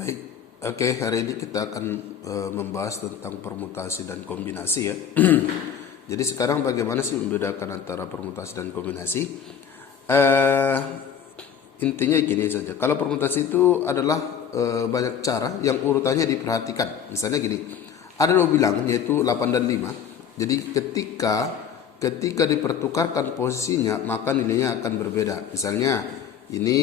Baik, oke, hari ini kita akan membahas tentang permutasi dan kombinasi ya. Jadi sekarang bagaimana sih membedakan antara permutasi dan kombinasi? Intinya gini saja. Kalau permutasi itu adalah banyak cara yang urutannya diperhatikan. Misalnya gini, ada dua bilangan yaitu 8 dan 5. Jadi ketika dipertukarkan posisinya maka nilainya akan berbeda. Misalnya ini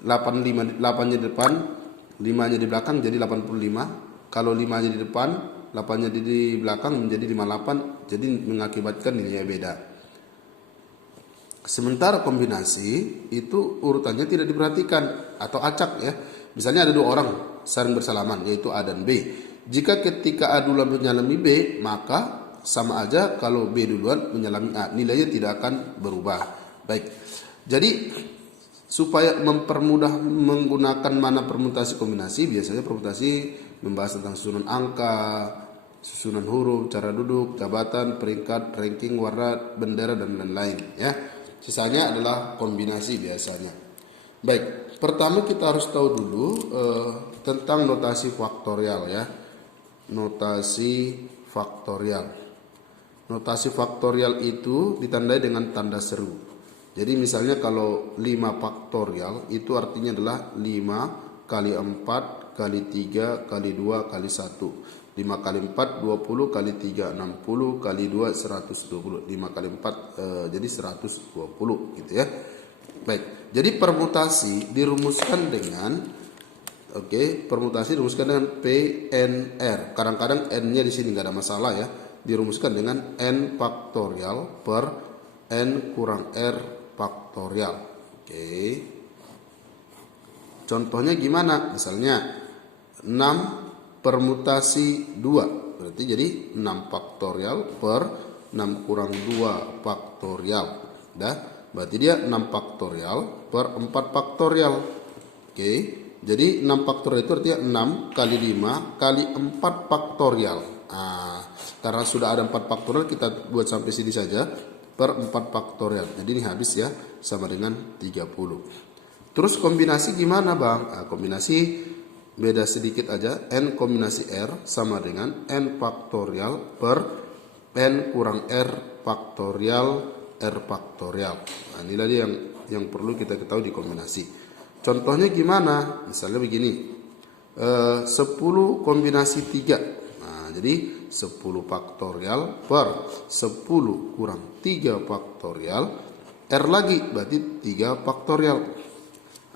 8nya di depan, 5-nya di belakang jadi 85. Kalau 5-nya di depan, 8-nya di belakang menjadi 58. Jadi mengakibatkan nilainya beda. Sementara kombinasi itu urutannya tidak diperhatikan atau acak ya. Misalnya ada dua orang saling bersalaman yaitu A dan B. Jika ketika A duluan menyalami B, maka sama aja kalau B duluan menyalami A, nilainya tidak akan berubah. Baik. Jadi supaya mempermudah menggunakan mana permutasi kombinasi, biasanya permutasi membahas tentang susunan angka, susunan huruf, cara duduk, jabatan, peringkat, ranking, warna, bendera dan lain-lain ya. Sisanya adalah kombinasi biasanya. Baik, pertama kita harus tahu dulu tentang notasi faktorial ya. Notasi faktorial. Notasi faktorial itu ditandai dengan tanda seru. Jadi misalnya kalau 5 faktorial itu artinya adalah 5 kali 4 kali 3 kali 2 kali 1. 5 kali 4 20 kali 3 60 kali 2 120. 5 kali 4 jadi 120 gitu ya. Baik. Jadi permutasi dirumuskan dengan permutasi dirumuskan dengan PNR. Kadang-kadang N-nya di sini nggak ada masalah ya. Dirumuskan dengan N faktorial per N kurang R faktorial. Oke. Contohnya gimana? Misalnya 6 permutasi 2. Berarti jadi 6 faktorial per 6 kurang 2 faktorial. Dah, berarti dia 6 faktorial per 4 faktorial. Oke. Jadi 6 faktorial itu artinya 6 kali 5 kali 4 faktorial. Nah, karena sudah ada 4 faktorial kita buat sampai sini saja. Per 4 faktorial. Jadi ini habis ya, sama dengan 30. Terus kombinasi gimana bang? Nah, kombinasi beda sedikit aja. N kombinasi R sama dengan N faktorial per N kurang R faktorial R faktorial. Nah, inilah dia yang perlu kita ketahui di kombinasi. Contohnya gimana? Misalnya begini. 10 kombinasi 3. Jadi 10 faktorial per 10 kurang 3 faktorial R lagi berarti 3 faktorial.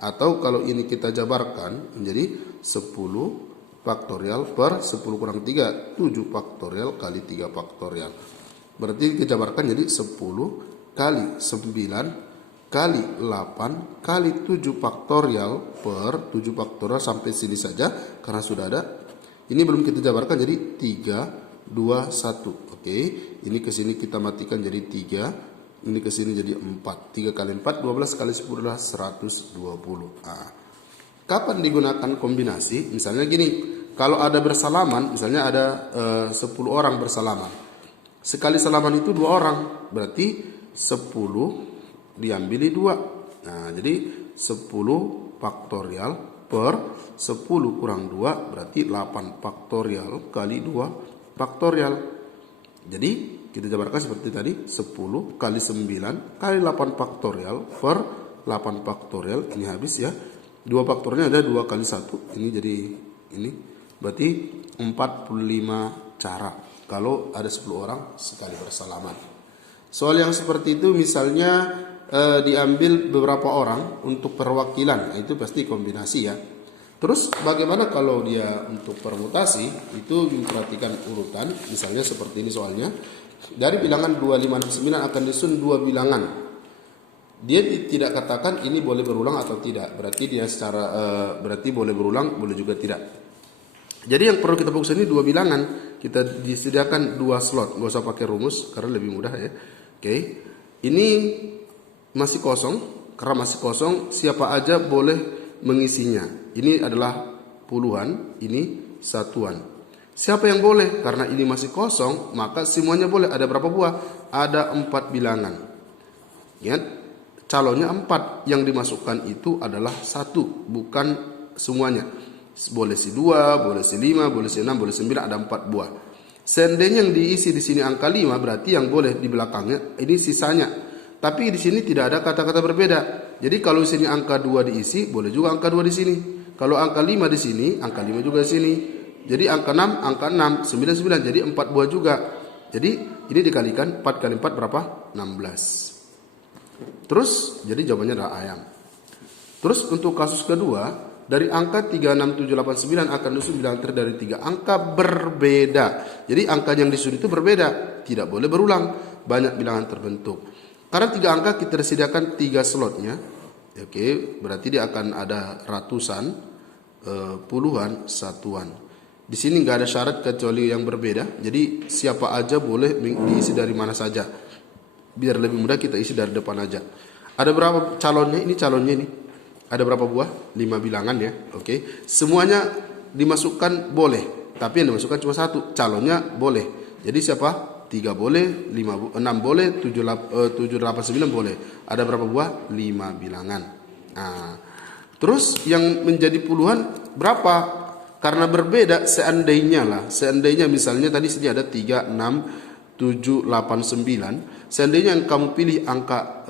Atau kalau ini kita jabarkan menjadi 10 faktorial per 10 kurang 3 7 faktorial kali 3 faktorial. Berarti kita jabarkan jadi 10 kali 9 kali 8 kali 7 faktorial per 7 faktorial sampai sini saja karena sudah ada. Ini belum kita jabarkan jadi 3, 2, 1. Oke, ini ke sini kita matikan jadi 3. Ini ke sini jadi 4. 3 kali 4, 12 kali 10 adalah 120. Nah, kapan digunakan kombinasi? Misalnya gini, kalau ada bersalaman, misalnya ada 10 orang bersalaman. Sekali salaman itu 2 orang, berarti 10 diambil 2. Nah, jadi 10 faktorial per 10 kurang 2 berarti 8 faktorial kali 2 faktorial. Jadi kita jabarkan seperti tadi 10 kali 9 kali 8 faktorial per 8 faktorial. Ini habis ya. 2 faktorialnya ada 2 kali 1. Ini jadi ini berarti 45 cara kalau ada 10 orang sekali bersalaman. Soal yang seperti itu misalnya diambil beberapa orang untuk perwakilan, itu pasti kombinasi ya. Terus bagaimana kalau dia untuk permutasi? Itu memperhatikan urutan, misalnya seperti ini soalnya. Dari bilangan 2, 5, 6, 9 akan disusun 2 bilangan. Dia tidak katakan ini boleh berulang atau tidak. Berarti dia berarti boleh berulang, boleh juga tidak. Jadi yang perlu kita fokus ini 2 bilangan. Kita disediakan 2 slot, nggak usah pakai rumus karena lebih mudah ya. Oke. Ini masih kosong, karena masih kosong siapa aja boleh mengisinya. Ini adalah puluhan, ini satuan. Siapa yang boleh? Karena ini masih kosong, maka semuanya boleh. Ada berapa buah? Ada 4 bilangan. Ingat, calonnya 4. Yang dimasukkan itu adalah 1, bukan semuanya. Boleh isi 2, boleh isi 5, boleh isi 6, boleh 9, ada 4 buah. Seandainya yang diisi di sini angka 5, berarti yang boleh di belakangnya ini sisanya. Tapi di sini tidak ada kata-kata berbeda. Jadi kalau di sini angka 2 diisi, boleh juga angka 2 di sini. Kalau angka 5 di sini, angka 5 juga di sini. Jadi angka 6, angka 6, 9, 9, jadi 4 buah juga. Jadi ini dikalikan 4 kali 4 berapa? 16. Terus jadi jawabannya adalah ayam. Terus untuk kasus kedua, dari angka 3, 6, 7, 8, 9 akan disusun bilangan terdiri dari 3 angka berbeda. Jadi angka yang disusun itu berbeda, tidak boleh berulang. Banyak bilangan terbentuk. Karena 3 angka kita sediakan 3 slotnya. Oke, berarti dia akan ada ratusan, puluhan, satuan. Di sini nggak ada syarat kecuali yang berbeda. Jadi siapa aja boleh diisi dari mana saja. Biar lebih mudah kita isi dari depan aja. Ada berapa calonnya? Ini calonnya ini. Ada berapa buah? 5 bilangan ya. Oke. Semuanya dimasukkan boleh. Tapi yang dimasukkan cuma 1. Calonnya boleh. Jadi siapa? 3 boleh, 6 boleh, 7, 8, 9 boleh. Ada berapa buah? 5 bilangan. Nah, terus yang menjadi puluhan berapa? Karena berbeda seandainya misalnya tadi sini ada 3, 6, 7, 8, 9. Seandainya yang kamu pilih angka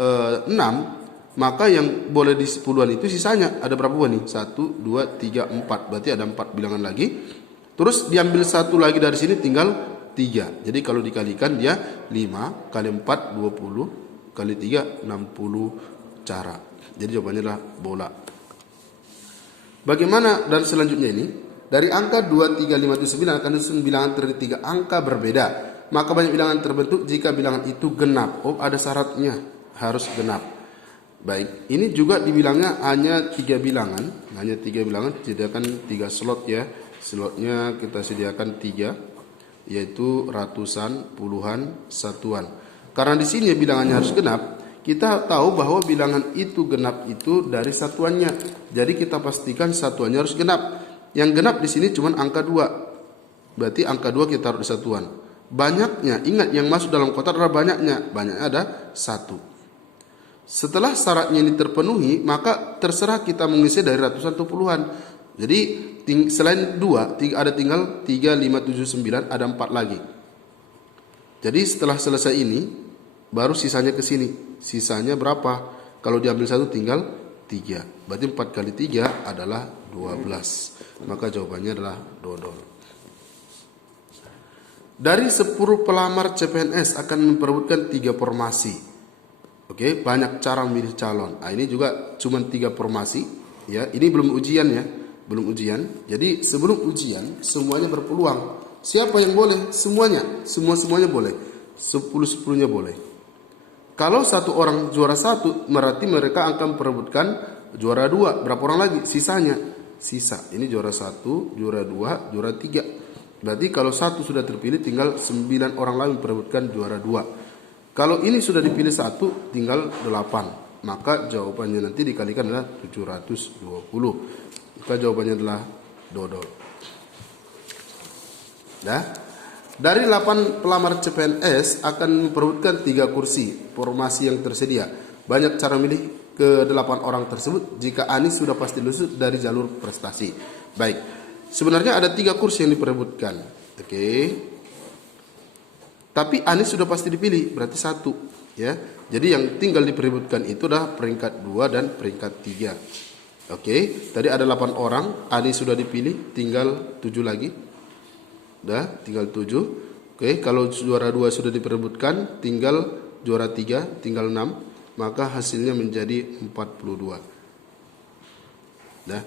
6, maka yang boleh di puluhan itu sisanya ada berapa buah nih? 1, 2, 3, 4. Berarti ada 4 bilangan lagi. Terus diambil 1 lagi dari sini tinggal 3. Jadi kalau dikalikan dia 5 kali 4 20 kali 3 60 cara. Jadi jawabannya adalah bola. Bagaimana dan selanjutnya ini? Dari angka 2, 3, 5, 7, 9 akan disusun bilangan terdiri 3 angka berbeda. Maka banyak bilangan terbentuk jika bilangan itu genap. Oh, ada syaratnya, harus genap. Baik, ini juga dibilangnya hanya 3 bilangan. Hanya 3 bilangan, disediakan 3 slot ya. Slotnya kita sediakan 3, yaitu ratusan, puluhan, satuan. Karena di sini bilangannya harus genap, kita tahu bahwa bilangan itu genap itu dari satuannya. Jadi kita pastikan satuannya harus genap. Yang genap di sini cuma angka 2. Berarti angka 2 kita taruh di satuan. Banyaknya, ingat yang masuk dalam kotak adalah banyaknya. Banyaknya ada 1. Setelah syaratnya ini terpenuhi, maka terserah kita mengisi dari ratusan atau puluhan. Jadi selain 2, ada tinggal 3, 5, 7, 9, ada 4 lagi. Jadi setelah selesai ini, baru sisanya ke sini. Sisanya berapa? Kalau diambil 1 tinggal 3. Berarti 4 kali 3 adalah 12. Maka jawabannya adalah dodol. Dari 10 pelamar CPNS akan memperebutkan 3 formasi. Oke, banyak cara memilih calon. Nah, ini juga cuma 3 formasi. Ya, ini belum ujian ya. Belum ujian. Jadi sebelum ujian semuanya berpeluang. Siapa yang boleh? Semuanya. Semuanya boleh. 10-10-nya boleh. Kalau satu orang juara 1, berarti mereka akan memperebutkan juara 2. Berapa orang lagi? Sisanya. Sisa. Ini juara 1, juara 2, juara 3. Berarti kalau 1 sudah terpilih tinggal 9 orang lagi memperebutkan juara 2. Kalau ini sudah dipilih 1, tinggal 8. Maka jawabannya nanti dikalikan adalah 720. Maka jawabannya adalah dodol. Nah, dari 8 pelamar CPNS akan memperebutkan 3 kursi formasi yang tersedia. Banyak cara milih ke 8 orang tersebut jika Anies sudah pasti lulus dari jalur prestasi. Baik, sebenarnya ada 3 kursi yang diperebutkan. Oke. Tapi Anies sudah pasti dipilih, berarti 1 ya. Jadi yang tinggal diperebutkan itu adalah peringkat 2 dan peringkat 3. Oke, tadi ada 8 orang, Anies sudah dipilih, tinggal 7 lagi. Udah, tinggal 7. Oke, kalau juara 2 sudah diperebutkan, tinggal juara 3, tinggal 6, maka hasilnya menjadi 42. Dah.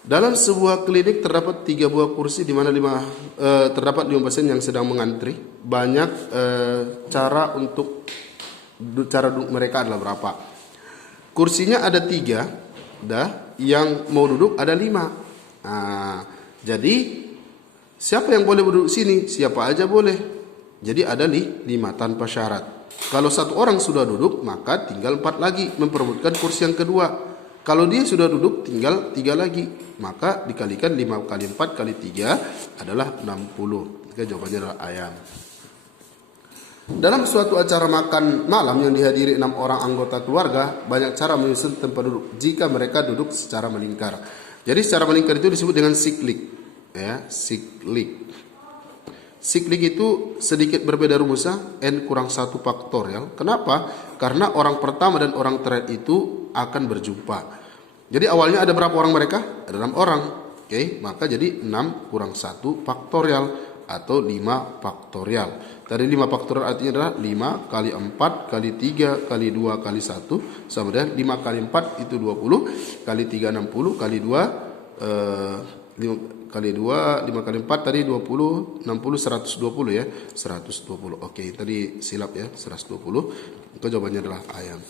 Dalam sebuah klinik terdapat 3 buah kursi di mana terdapat 5 pasien yang sedang mengantri. Banyak cara untuk duduk mereka adalah berapa? Kursinya ada 3, yang mau duduk ada 5. Nah, jadi siapa yang boleh duduk sini? Siapa aja boleh. Jadi ada 5 tanpa syarat. Kalau 1 orang sudah duduk, maka tinggal 4 lagi memperebutkan kursi yang kedua. Kalau dia sudah duduk, tinggal 3 lagi. Maka dikalikan 5 kali 4 kali 3 adalah 60. Maka jawabannya adalah ayam. Dalam suatu acara makan malam yang dihadiri 6 orang anggota keluarga, banyak cara menyusun tempat duduk jika mereka duduk secara melingkar. Jadi secara melingkar itu disebut dengan siklik. Ya, siklik. Siklik itu sedikit berbeda rumusnya, n kurang 1 faktorial. Kenapa? Karena orang pertama dan orang terakhir itu akan berjumpa. Jadi awalnya ada berapa orang mereka? Ada 6 orang. Oke, maka jadi 6 kurang 1 faktorial atau 5 faktorial. Dari 5 faktorial artinya adalah 5 kali 4 kali 3 kali 2 kali 1 sama dengan 5 kali 4 itu 20 kali 3 60 kali 2 5 kali 2, 5 kali 4 tadi 20, 60, 120 ya. 120. Oke, tadi silap ya, 120. Itu jawabannya adalah A yang